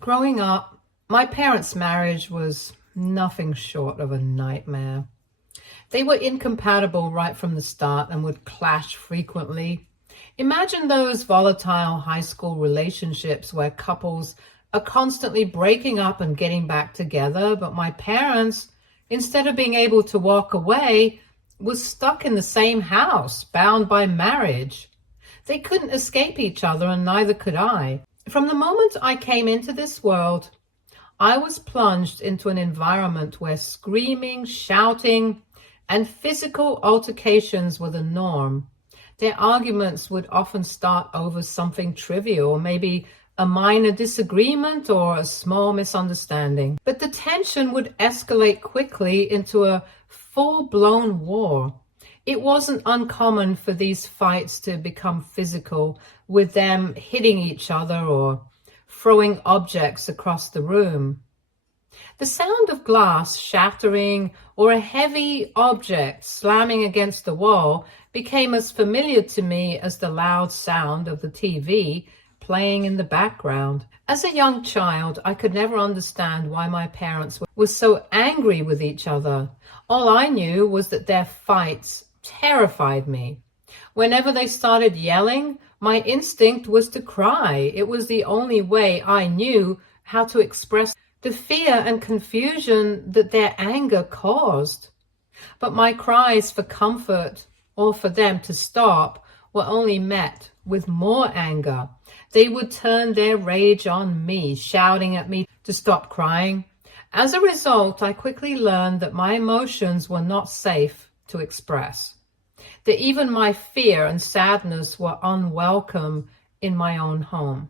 Growing up, my parents' marriage was nothing short of a nightmare. They were incompatible right from the start and would clash frequently. Imagine those volatile high school relationships where couples are constantly breaking up and getting back together, but my parents, instead of being able to walk away, was stuck in the same house, bound by marriage. They couldn't escape each other, and neither could I. From the moment I came into this world, I was plunged into an environment where screaming, shouting, and physical altercations were the norm. Their arguments would often start over something trivial, maybe a minor disagreement or a small misunderstanding. But the tension would escalate quickly into a full-blown war. It wasn't uncommon for these fights to become physical, with them hitting each other or throwing objects across the room. The sound of glass shattering or a heavy object slamming against the wall became as familiar to me as the loud sound of the TV playing in the background. As a young child, I could never understand why my parents were so angry with each other. All I knew was that their fights terrified me. Whenever they started yelling, my instinct was to cry. It was the only way I knew how to express the fear and confusion that their anger caused. But my cries for comfort or for them to stop were only met with more anger. They would turn their rage on me, shouting at me to stop crying. As a result, I quickly learned that my emotions were not safe to express, that even my fear and sadness were unwelcome in my own home.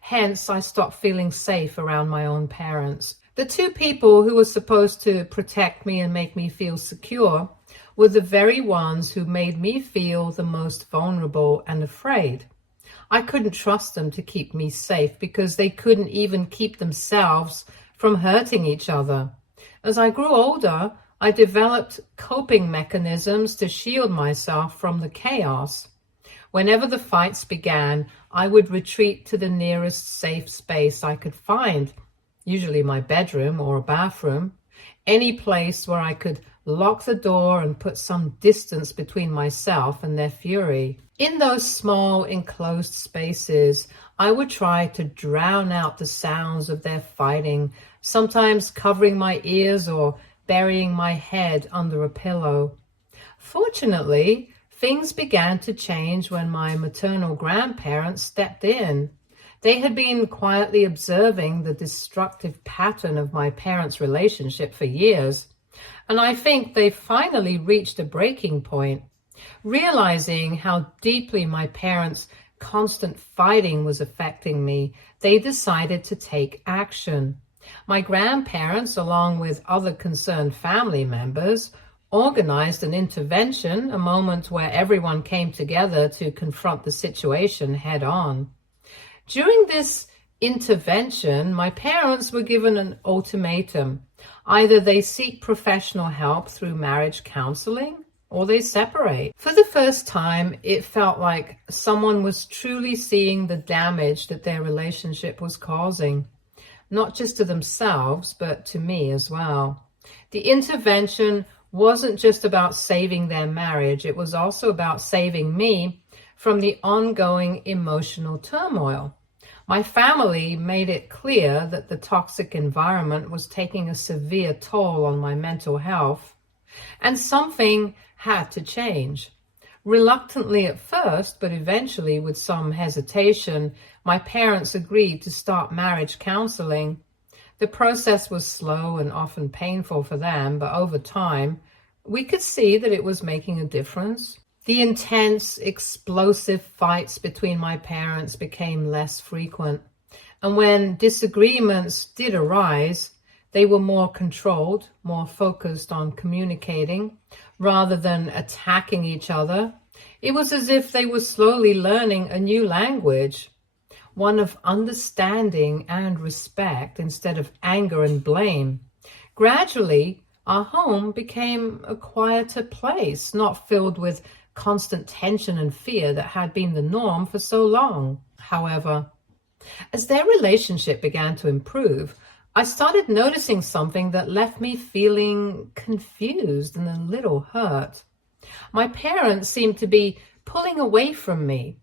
Hence, I stopped feeling safe around my own parents. The two people who were supposed to protect me and make me feel secure were the very ones who made me feel the most vulnerable and afraid. I couldn't trust them to keep me safe because they couldn't even keep themselves from hurting each other. As I grew older, I developed coping mechanisms to shield myself from the chaos. Whenever the fights began, I would retreat to the nearest safe space I could find, usually my bedroom or a bathroom, any place where I could lock the door and put some distance between myself and their fury. In those small enclosed spaces, I would try to drown out the sounds of their fighting, sometimes covering my ears or burying my head under a pillow. Fortunately, things began to change when my maternal grandparents stepped in. They had been quietly observing the destructive pattern of my parents' relationship for years, and I think they finally reached a breaking point. Realizing how deeply my parents' constant fighting was affecting me, they decided to take action. My grandparents, along with other concerned family members, organized an intervention, a moment where everyone came together to confront the situation head on. During this intervention, my parents were given an ultimatum. Either they seek professional help through marriage counseling or they separate. For the first time, it felt like someone was truly seeing the damage that their relationship was causing, not just to themselves, but to me as well. The intervention wasn't just about saving their marriage, it was also about saving me from the ongoing emotional turmoil. My family made it clear that the toxic environment was taking a severe toll on my mental health, and something had to change. Reluctantly at first, but eventually with some hesitation, my parents agreed to start marriage counseling. The process was slow and often painful for them, but over time, we could see that it was making a difference. The intense, explosive fights between my parents became less frequent, and when disagreements did arise, they were more controlled, more focused on communicating rather than attacking each other. It was as if they were slowly learning a new language, one of understanding and respect instead of anger and blame. Gradually, our home became a quieter place, not filled with constant tension and fear that had been the norm for so long. However, As their relationship began to improve, I started noticing something that left me feeling confused and a little hurt. My parents seemed to be pulling away from me.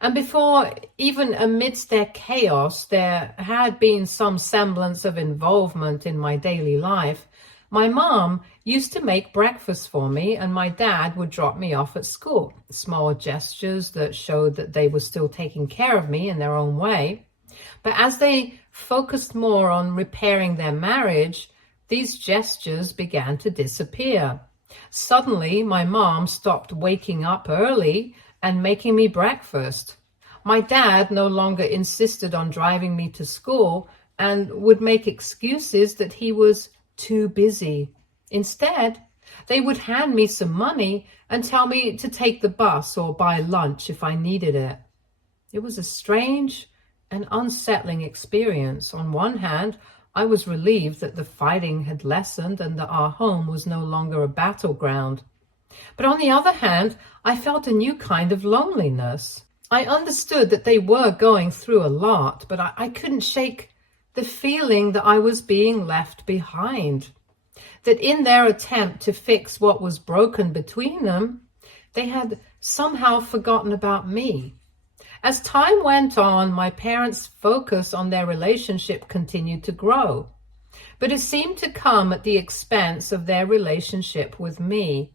And before, even amidst their chaos, there had been some semblance of involvement in my daily life. My mom used to make breakfast for me, and my dad would drop me off at school. Small gestures that showed that they were still taking care of me in their own way. But as they focused more on repairing their marriage, these gestures began to disappear. Suddenly, my mom stopped waking up early and making me breakfast. My dad no longer insisted on driving me to school and would make excuses that he was too busy. Instead, they would hand me some money and tell me to take the bus or buy lunch if I needed it. It was a strange and unsettling experience. On one hand, I was relieved that the fighting had lessened and that our home was no longer a battleground. But on the other hand, I felt a new kind of loneliness. I understood that they were going through a lot, but I couldn't shake the feeling that I was being left behind. That in their attempt to fix what was broken between them, they had somehow forgotten about me. As time went on, my parents' focus on their relationship continued to grow, but it seemed to come at the expense of their relationship with me.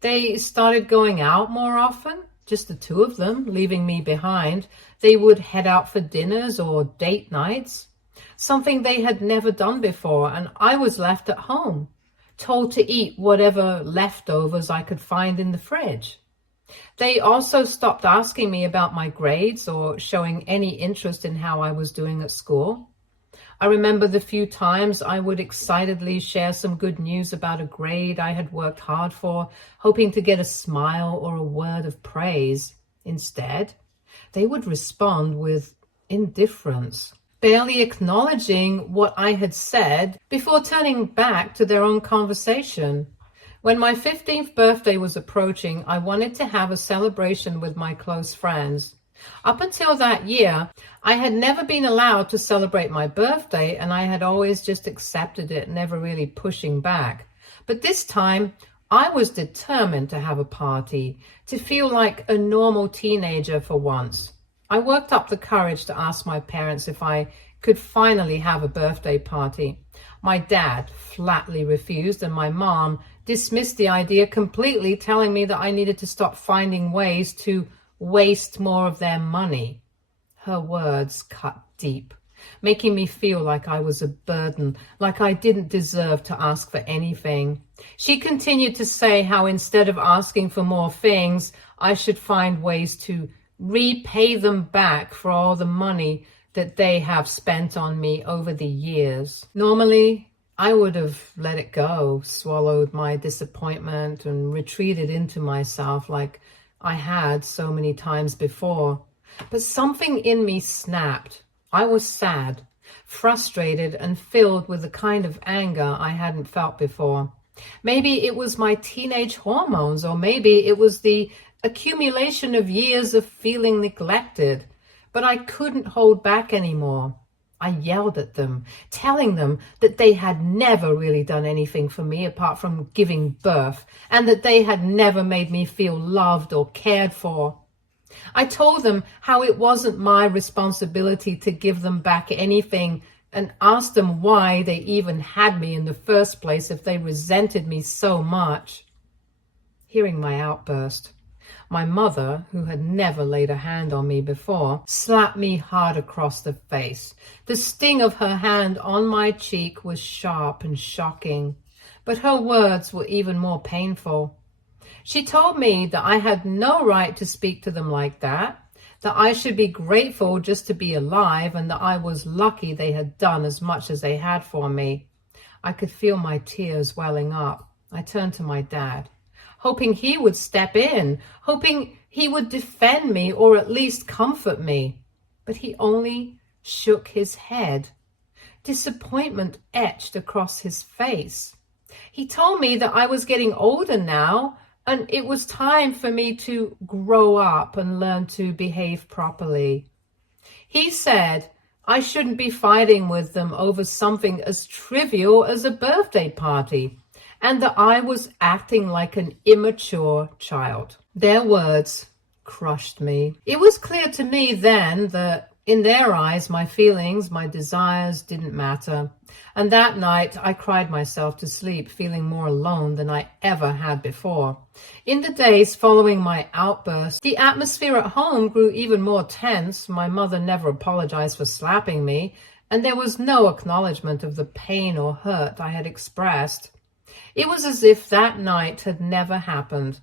They started going out more often, just the two of them, leaving me behind. They would head out for dinners or date nights, something they had never done before, and I was left at home, told to eat whatever leftovers I could find in the fridge. They also stopped asking me about my grades or showing any interest in how I was doing at school. I remember the few times I would excitedly share some good news about a grade I had worked hard for, hoping to get a smile or a word of praise. Instead, they would respond with indifference, barely acknowledging what I had said before turning back to their own conversation. When my 15th birthday was approaching, I wanted to have a celebration with my close friends. Up until that year, I had never been allowed to celebrate my birthday, and I had always just accepted it, never really pushing back. But this time, I was determined to have a party, to feel like a normal teenager for once. I worked up the courage to ask my parents if I could finally have a birthday party. My dad flatly refused, and my mom dismissed the idea completely, telling me that I needed to stop finding ways to waste more of their money. Her words cut deep, making me feel like I was a burden, like I didn't deserve to ask for anything. She continued to say how instead of asking for more things, I should find ways to repay them back for all the money that they have spent on me over the years. Normally, I would have let it go, swallowed my disappointment, and retreated into myself like I had so many times before. But something in me snapped. I was sad, frustrated, and filled with a kind of anger I hadn't felt before. Maybe it was my teenage hormones, or maybe it was the accumulation of years of feeling neglected. But I couldn't hold back anymore. I yelled at them, telling them that they had never really done anything for me apart from giving birth, and that they had never made me feel loved or cared for. I told them how it wasn't my responsibility to give them back anything, and asked them why they even had me in the first place if they resented me so much. Hearing my outburst, my mother, who had never laid a hand on me before, slapped me hard across the face. The sting of her hand on my cheek was sharp and shocking, but her words were even more painful. She told me that I had no right to speak to them like that I should be grateful just to be alive, and that I was lucky they had done as much as they had for me. I could feel my tears welling up. I turned to my dad, hoping he would step in, hoping he would defend me or at least comfort me. But he only shook his head. Disappointment etched across his face. He told me that I was getting older now, and it was time for me to grow up and learn to behave properly. He said I shouldn't be fighting with them over something as trivial as a birthday party, and that I was acting like an immature child. Their words crushed me. It was clear to me then that in their eyes, my feelings, my desires didn't matter. And that night, I cried myself to sleep, feeling more alone than I ever had before. In the days following my outburst, the atmosphere at home grew even more tense. My mother never apologized for slapping me, and there was no acknowledgement of the pain or hurt I had expressed. It was as if that night had never happened.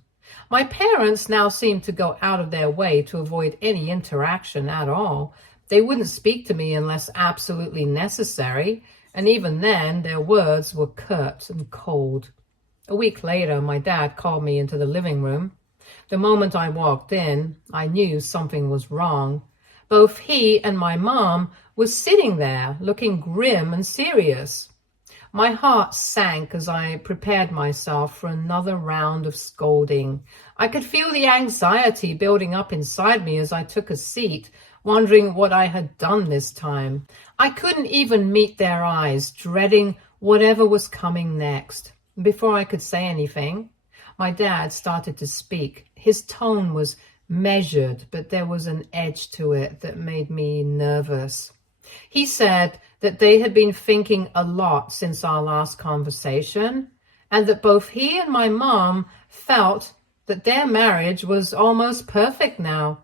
My parents now seemed to go out of their way to avoid any interaction at all. They wouldn't speak to me unless absolutely necessary, and even then their words were curt and cold. A week later, my dad called me into the living room. The moment I walked in, I knew something was wrong. Both he and my mom were sitting there, looking grim and serious. My heart sank as I prepared myself for another round of scolding. I could feel the anxiety building up inside me as I took a seat, wondering what I had done this time. I couldn't even meet their eyes, dreading whatever was coming next. Before I could say anything, my dad started to speak. His tone was measured, but there was an edge to it that made me nervous. He said that they had been thinking a lot since our last conversation, and that both he and my mom felt that their marriage was almost perfect now.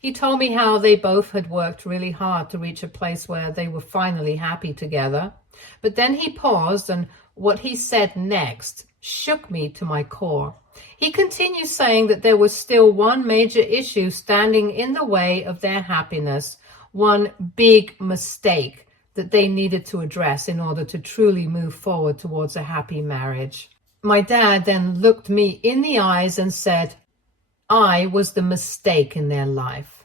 He told me how they both had worked really hard to reach a place where they were finally happy together. But then he paused, and what he said next shook me to my core. He continued saying that there was still one major issue standing in the way of their happiness, one big mistake that they needed to address in order to truly move forward towards a happy marriage. My dad then looked me in the eyes and said, I was the mistake in their life.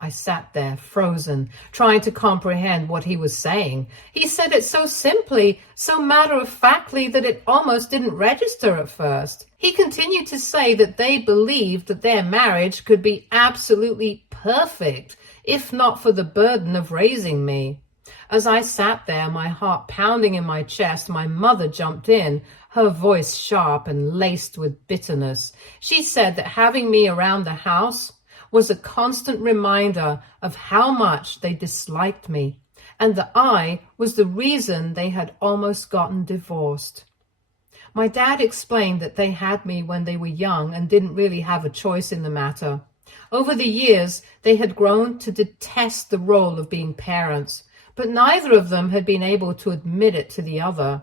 I sat there, frozen, trying to comprehend what he was saying. He said it so simply, so matter-of-factly, that it almost didn't register at first. He continued to say that they believed that their marriage could be absolutely perfect, if not for the burden of raising me. As I sat there, my heart pounding in my chest, my mother jumped in, her voice sharp and laced with bitterness. She said that having me around the house was a constant reminder of how much they disliked me, and that I was the reason they had almost gotten divorced. My dad explained that they had me when they were young and didn't really have a choice in the matter. Over the years, they had grown to detest the role of being parents, but neither of them had been able to admit it to the other.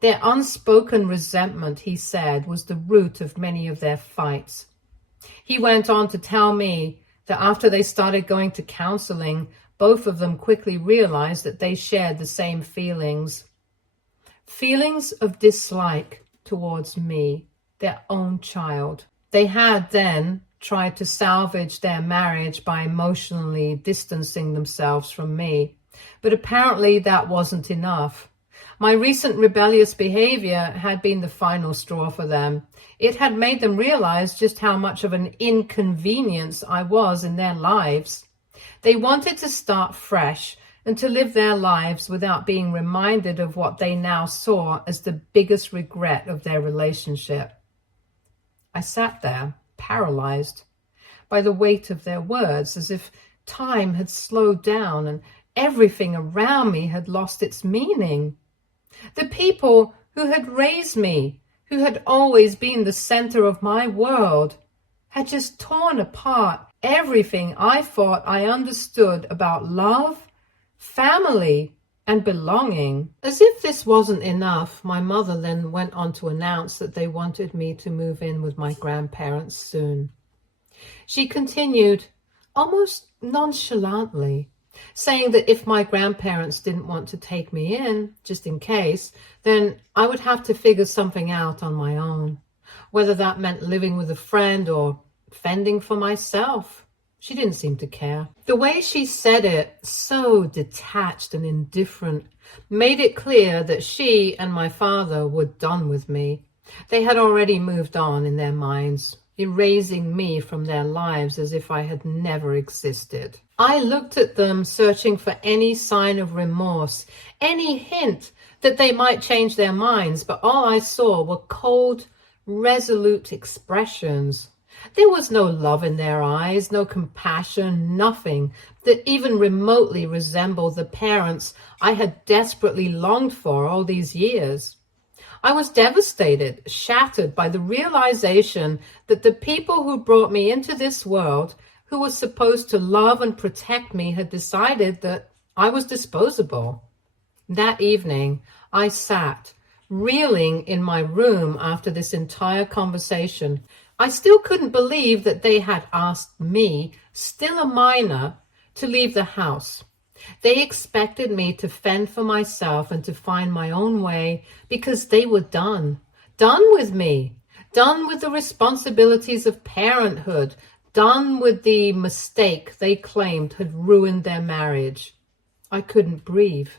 Their unspoken resentment, he said, was the root of many of their fights. He went on to tell me that after they started going to counseling, both of them quickly realized that they shared the same feelings. Feelings of dislike towards me, their own child. They had then tried to salvage their marriage by emotionally distancing themselves from me, but apparently that wasn't enough. My recent rebellious behavior had been the final straw for them. It had made them realize just how much of an inconvenience I was in their lives. They wanted to start fresh and to live their lives without being reminded of what they now saw as the biggest regret of their relationship. I sat there, paralyzed by the weight of their words, as if time had slowed down and everything around me had lost its meaning. The people who had raised me, who had always been the center of my world, had just torn apart everything I thought I understood about love, family, and belonging. As if this wasn't enough, my mother then went on to announce that they wanted me to move in with my grandparents soon. She continued, almost nonchalantly, saying that if my grandparents didn't want to take me in, just in case, then I would have to figure something out on my own, whether that meant living with a friend or fending for myself. She didn't seem to care. The way she said it, so detached and indifferent, made it clear that she and my father were done with me. They had already moved on in their minds. erasing me from their lives as if I had never existed. I looked at them, searching for any sign of remorse, any hint that they might change their minds, but all I saw were cold, resolute expressions. There was no love in their eyes, no compassion, nothing that even remotely resembled the parents I had desperately longed for all these years. I was devastated, shattered by the realization that the people who brought me into this world, who were supposed to love and protect me, had decided that I was disposable. That evening, I sat, reeling in my room after this entire conversation. I still couldn't believe that they had asked me, still a minor, to leave the house. They expected me to fend for myself and to find my own way because they were done with me, done with the responsibilities of parenthood, done with the mistake they claimed had ruined their marriage. I couldn't breathe,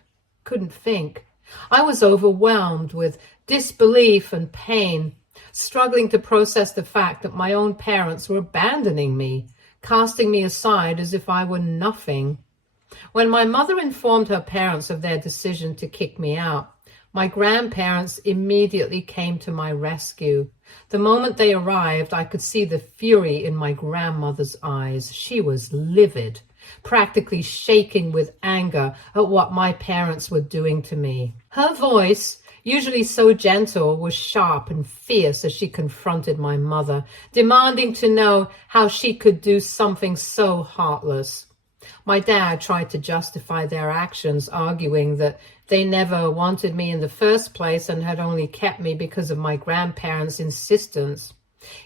couldn't think. I was overwhelmed with disbelief and pain, struggling to process the fact that my own parents were abandoning me, casting me aside as if I were nothing. When my mother informed her parents of their decision to kick me out, my grandparents immediately came to my rescue. The moment they arrived, I could see the fury in my grandmother's eyes. She was livid, practically shaking with anger at what my parents were doing to me. Her voice, usually so gentle, was sharp and fierce as she confronted my mother, demanding to know how she could do something so heartless. My dad tried to justify their actions, arguing that they never wanted me in the first place and had only kept me because of my grandparents' insistence.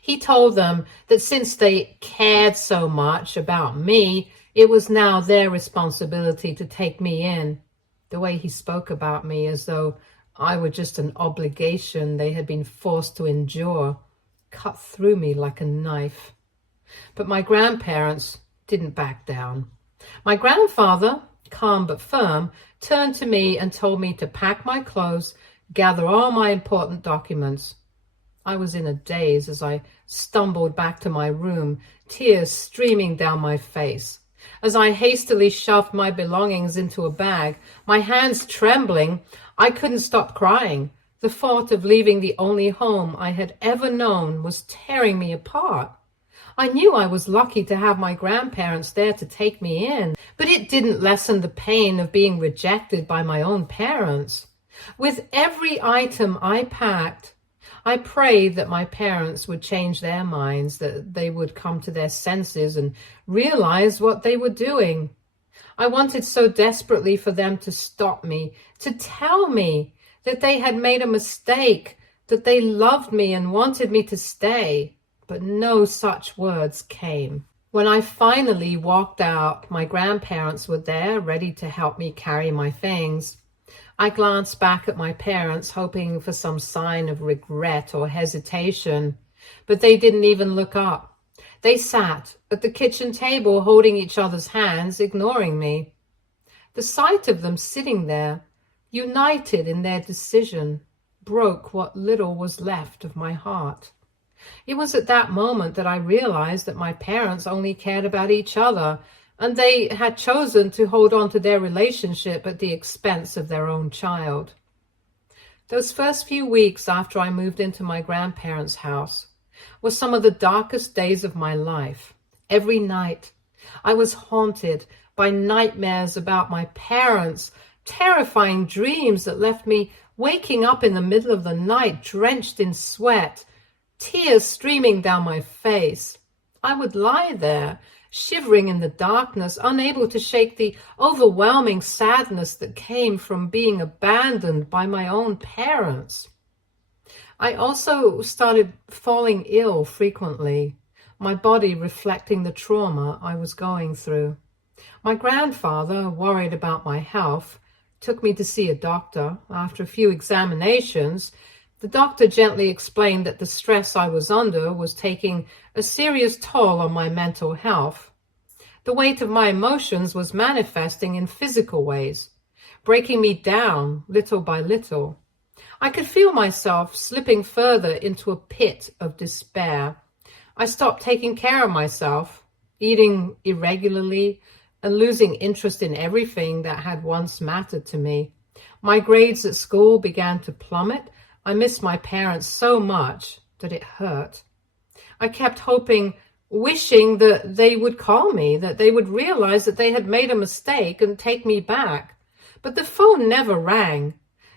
He told them that since they cared so much about me, it was now their responsibility to take me in. The way he spoke about me as though I were just an obligation they had been forced to endure cut through me like a knife. But my grandparents didn't back down. My grandfather, calm but firm, turned to me and told me to pack my clothes, gather all my important documents. I was in a daze as I stumbled back to my room, tears streaming down my face. As I hastily shoved my belongings into a bag, my hands trembling, I couldn't stop crying. The thought of leaving the only home I had ever known was tearing me apart. I knew I was lucky to have my grandparents there to take me in, but it didn't lessen the pain of being rejected by my own parents. With every item I packed, I prayed that my parents would change their minds, that they would come to their senses and realize what they were doing. I wanted so desperately for them to stop me, to tell me that they had made a mistake, that they loved me and wanted me to stay. But no such words came. When I finally walked out, my grandparents were there, ready to help me carry my things. I glanced back at my parents, hoping for some sign of regret or hesitation, but they didn't even look up. They sat at the kitchen table, holding each other's hands, ignoring me. The sight of them sitting there, united in their decision, broke what little was left of my heart. It was at that moment that I realized that my parents only cared about each other, and they had chosen to hold on to their relationship at the expense of their own child. Those first few weeks after I moved into my grandparents' house were some of the darkest days of my life. Every night, I was haunted by nightmares about my parents, terrifying dreams that left me waking up in the middle of the night drenched in sweat, tears streaming down my face. I would lie there, shivering in the darkness, unable to shake the overwhelming sadness that came from being abandoned by my own parents. I also started falling ill frequently, my body reflecting the trauma I was going through. My grandfather, worried about my health, took me to see a doctor. After a few examinations, the doctor gently explained that the stress I was under was taking a serious toll on my mental health. The weight of my emotions was manifesting in physical ways, breaking me down little by little. I could feel myself slipping further into a pit of despair. I stopped taking care of myself, eating irregularly, and losing interest in everything that had once mattered to me. My grades at school began to plummet. I missed my parents so much that it hurt. I kept hoping, wishing that they would call me, that they would realize that they had made a mistake and take me back. But the phone never rang.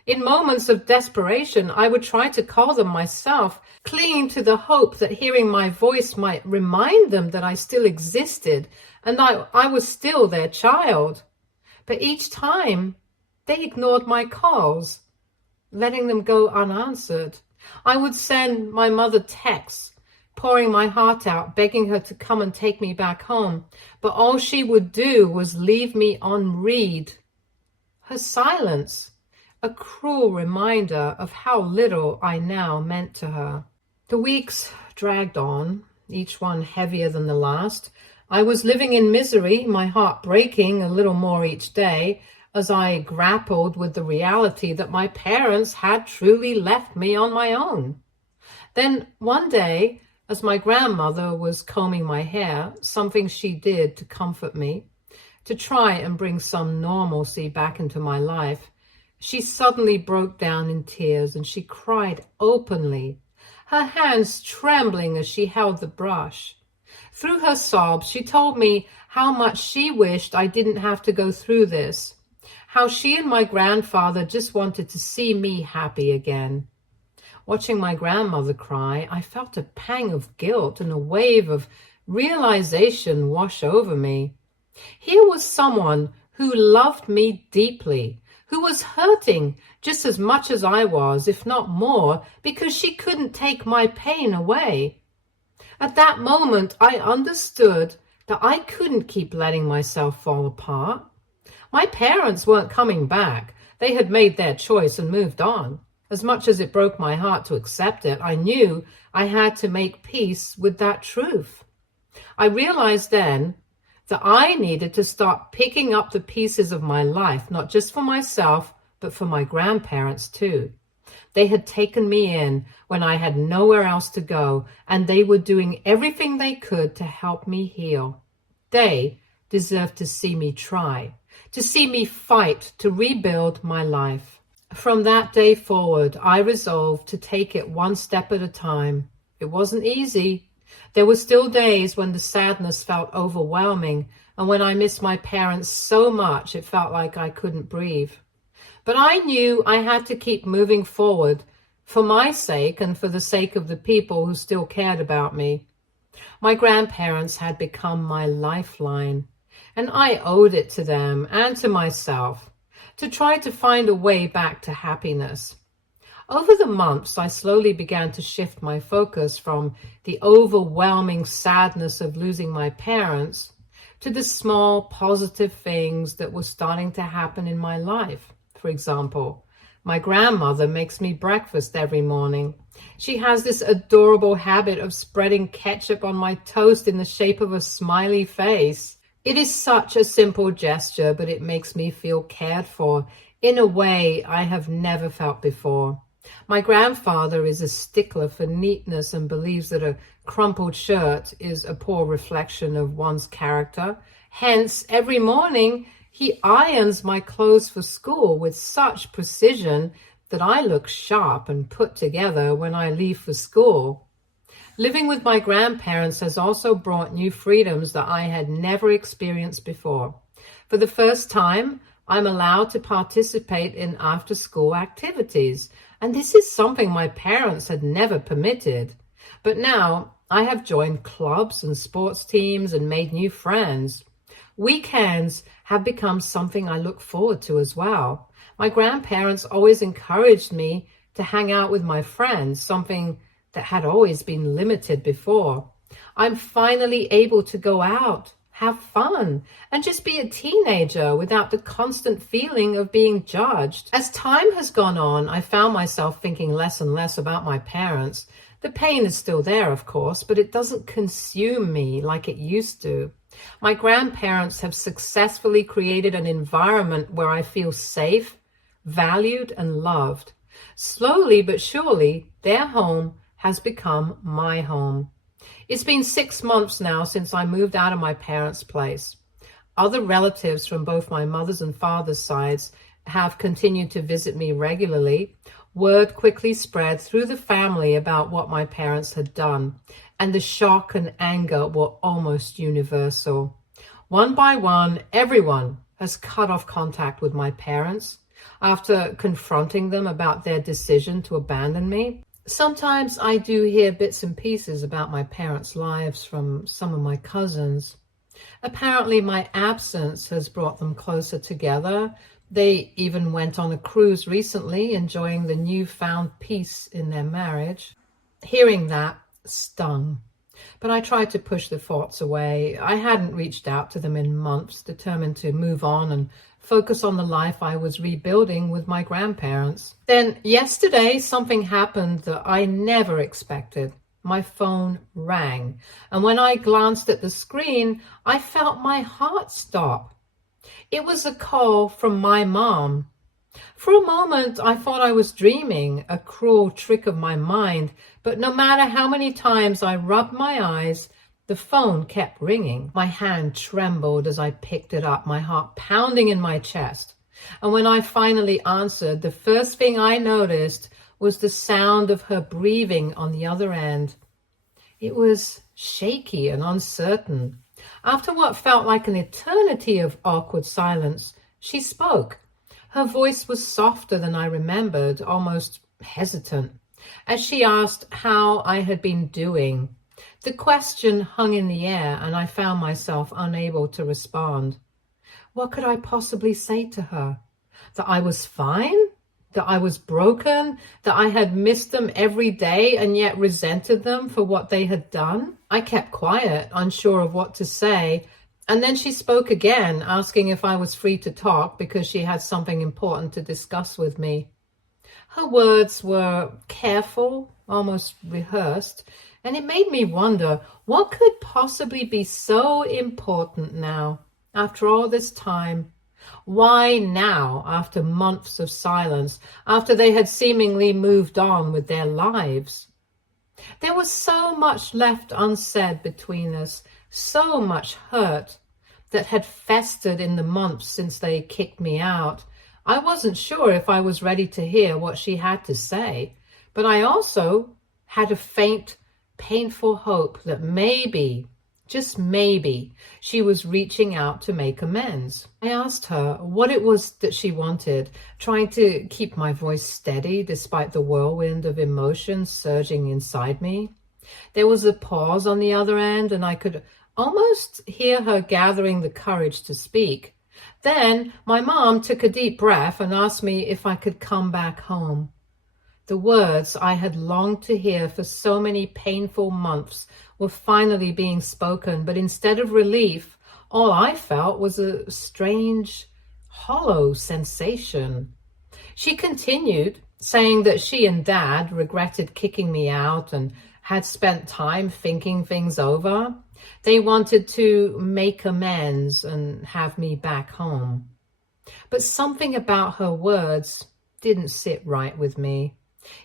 In moments of desperation, I would try to call them myself, clinging to the hope that hearing my voice might remind them that I still existed and I was still their child. But each time, they ignored my calls, letting them go unanswered. I would send my mother texts, pouring my heart out, begging her to come and take me back home. But all she would do was leave me on read. Her silence, a cruel reminder of how little I now meant to her. The weeks dragged on, each one heavier than the last. I was living in misery, my heart breaking a little more each day as I grappled with the reality that my parents had truly left me on my own. Then one day, as my grandmother was combing my hair, something she did to comfort me, to try and bring some normalcy back into my life, she suddenly broke down in tears and she cried openly, her hands trembling as she held the brush. Through her sobs, she told me how much she wished I didn't have to go through this, how she and my grandfather just wanted to see me happy again. Watching my grandmother cry, I felt a pang of guilt and a wave of realization wash over me. Here was someone who loved me deeply, who was hurting just as much as I was, if not more, because she couldn't take my pain away. At that moment, I understood that I couldn't keep letting myself fall apart. My parents weren't coming back. They had made their choice and moved on. As much as it broke my heart to accept it, I knew I had to make peace with that truth. I realized then that I needed to start picking up the pieces of my life, not just for myself, but for my grandparents too. They had taken me in when I had nowhere else to go, and they were doing everything they could to help me heal. They deserved to see me try, to see me fight to rebuild my life. From that day forward, I resolved to take it one step at a time. It wasn't easy. There were still days when the sadness felt overwhelming, and when I missed my parents so much it felt like I couldn't breathe. But I knew I had to keep moving forward for my sake and for the sake of the people who still cared about me. My grandparents had become my lifeline, and I owed it to them and to myself to try to find a way back to happiness. Over the months, I slowly began to shift my focus from the overwhelming sadness of losing my parents to the small positive things that were starting to happen in my life. For example, my grandmother makes me breakfast every morning. She has this adorable habit of spreading ketchup on my toast in the shape of a smiley face. It is such a simple gesture, but it makes me feel cared for in a way I have never felt before. My grandfather is a stickler for neatness and believes that a crumpled shirt is a poor reflection of one's character. Hence, every morning, he irons my clothes for school with such precision that I look sharp and put together when I leave for school. Living with my grandparents has also brought new freedoms that I had never experienced before. For the first time, I'm allowed to participate in after-school activities, and this is something my parents had never permitted. But now, I have joined clubs and sports teams and made new friends. Weekends have become something I look forward to as well. My grandparents always encouraged me to hang out with my friends, something that had always been limited before. I'm finally able to go out, have fun, and just be a teenager without the constant feeling of being judged. As time has gone on, I found myself thinking less and less about my parents. The pain is still there, of course, but it doesn't consume me like it used to. My grandparents have successfully created an environment where I feel safe, valued, and loved. Slowly but surely, their home has become my home. It's been 6 months now since I moved out of my parents' place. Other relatives from both my mother's and father's sides have continued to visit me regularly. Word quickly spread through the family about what my parents had done, and the shock and anger were almost universal. One by one, everyone has cut off contact with my parents after confronting them about their decision to abandon me. Sometimes I do hear bits and pieces about my parents' lives from some of my cousins. Apparently, my absence has brought them closer together. They even went on a cruise recently, enjoying the newfound peace in their marriage. Hearing that stung, but I tried to push the thoughts away. I hadn't reached out to them in months, determined to move on and focus on the life I was rebuilding with my grandparents. Then yesterday, something happened that I never expected. My phone rang, and when I glanced at the screen, I felt my heart stop. It was a call from my mom. For a moment, I thought I was dreaming, a cruel trick of my mind, but no matter how many times I rubbed my eyes, the phone kept ringing. My hand trembled as I picked it up, my heart pounding in my chest. And when I finally answered, the first thing I noticed was the sound of her breathing on the other end. It was shaky and uncertain. After what felt like an eternity of awkward silence, she spoke. Her voice was softer than I remembered, almost hesitant, as she asked how I had been doing. The question hung in the air, and I found myself unable to respond. What could I possibly say to her? That I was fine? That I was broken? That I had missed them every day and yet resented them for what they had done? I kept quiet, unsure of what to say, and then she spoke again, asking if I was free to talk because she had something important to discuss with me. Her words were careful, almost rehearsed, and it made me wonder what could possibly be so important now, after all this time. Why now, after months of silence, after they had seemingly moved on with their lives? There was so much left unsaid between us, so much hurt that had festered in the months since they kicked me out. I wasn't sure if I was ready to hear what she had to say, but I also had a faint, painful hope that maybe, just maybe, she was reaching out to make amends. I asked her what it was that she wanted, trying to keep my voice steady despite the whirlwind of emotions surging inside me. There was a pause on the other end, and I could almost hear her gathering the courage to speak. Then my mom took a deep breath and asked me if I could come back home. The words I had longed to hear for so many painful months were finally being spoken, but instead of relief, all I felt was a strange, hollow sensation. She continued, saying that she and Dad regretted kicking me out and had spent time thinking things over. They wanted to make amends and have me back home. But something about her words didn't sit right with me.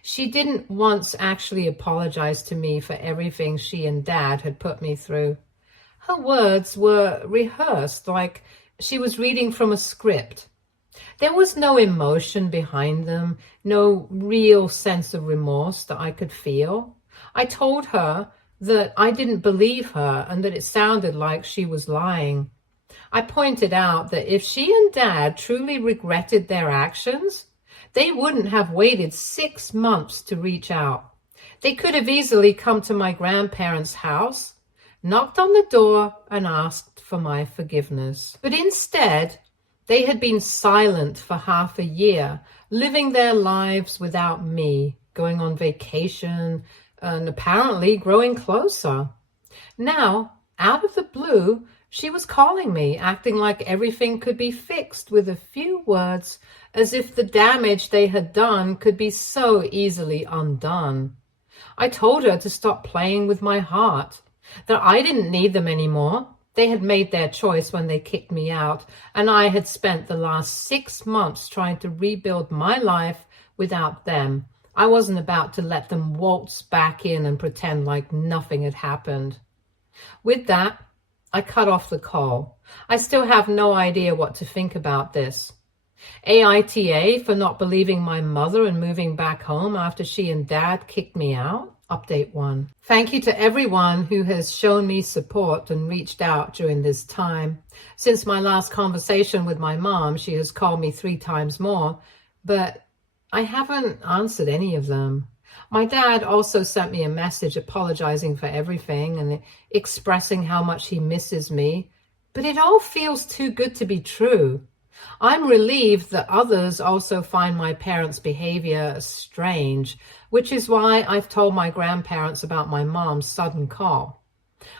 She didn't once actually apologize to me for everything she and Dad had put me through. Her words were rehearsed, like she was reading from a script. There was no emotion behind them, no real sense of remorse that I could feel. I told her that I didn't believe her and that it sounded like she was lying. I pointed out that if she and Dad truly regretted their actions, they wouldn't have waited 6 months to reach out. They could have easily come to my grandparents' house, knocked on the door, and asked for my forgiveness. But instead, they had been silent for half a year, living their lives without me, going on vacation, and apparently growing closer. Now, out of the blue, she was calling me, acting like everything could be fixed with a few words, as if the damage they had done could be so easily undone. I told her to stop playing with my heart, that I didn't need them anymore. They had made their choice when they kicked me out, and I had spent the last 6 months trying to rebuild my life without them, I wasn't about to let them waltz back in and pretend like nothing had happened. With that, I cut off the call. I still have no idea what to think about this. AITA for not believing my mother and moving back home after she and Dad kicked me out. Update 1. Thank you to everyone who has shown me support and reached out during this time. Since my last conversation with my mom, she has called me 3 times more, but I haven't answered any of them. My dad also sent me a message apologizing for everything and expressing how much he misses me, but it all feels too good to be true. I'm relieved that others also find my parents' behavior strange, which is why I've told my grandparents about my mom's sudden call.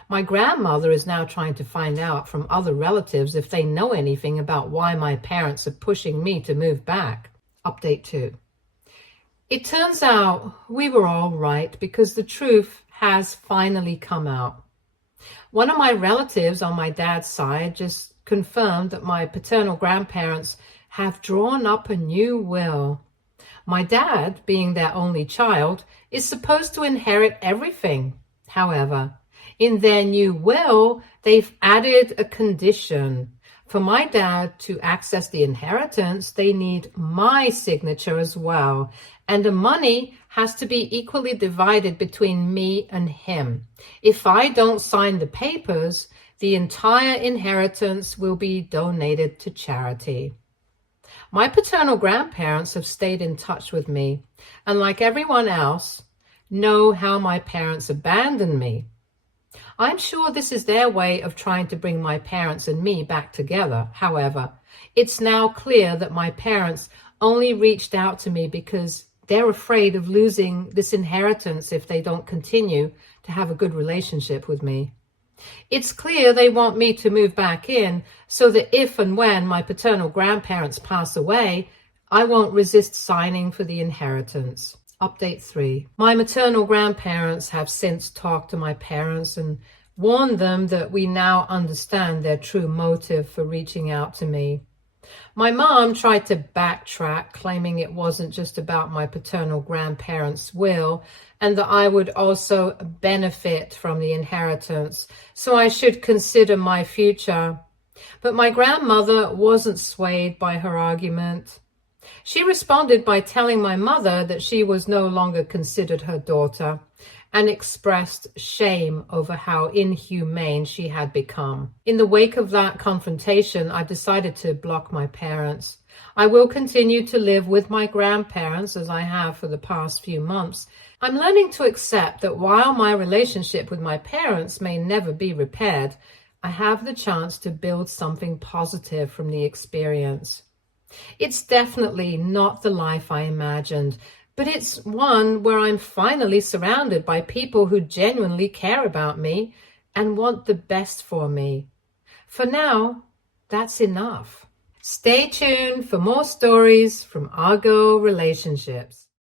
My grandmother is now trying to find out from other relatives if they know anything about why my parents are pushing me to move back. Update 2. It turns out we were all right because the truth has finally come out. One of my relatives on my dad's side just confirmed that my paternal grandparents have drawn up a new will. My dad, being their only child, is supposed to inherit everything. However, in their new will, they've added a condition. For my dad to access the inheritance, they need my signature as well, and the money has to be equally divided between me and him. If I don't sign the papers, the entire inheritance will be donated to charity. My paternal grandparents have stayed in touch with me, and like everyone else, know how my parents abandoned me. I'm sure this is their way of trying to bring my parents and me back together. However, it's now clear that my parents only reached out to me because they're afraid of losing this inheritance if they don't continue to have a good relationship with me. It's clear they want me to move back in so that if and when my paternal grandparents pass away, I won't resist signing for the inheritance. Update 3. My maternal grandparents have since talked to my parents and warned them that we now understand their true motive for reaching out to me. My mom tried to backtrack, claiming it wasn't just about my paternal grandparents' will and that I would also benefit from the inheritance, so I should consider my future. But my grandmother wasn't swayed by her argument. She responded by telling my mother that she was no longer considered her daughter and expressed shame over how inhumane she had become. In the wake of that confrontation, I decided to block my parents. I will continue to live with my grandparents as I have for the past few months. I'm learning to accept that while my relationship with my parents may never be repaired, I have the chance to build something positive from the experience. It's definitely not the life I imagined, but it's one where I'm finally surrounded by people who genuinely care about me and want the best for me. For now, that's enough. Stay tuned for more stories from Argo Relationships.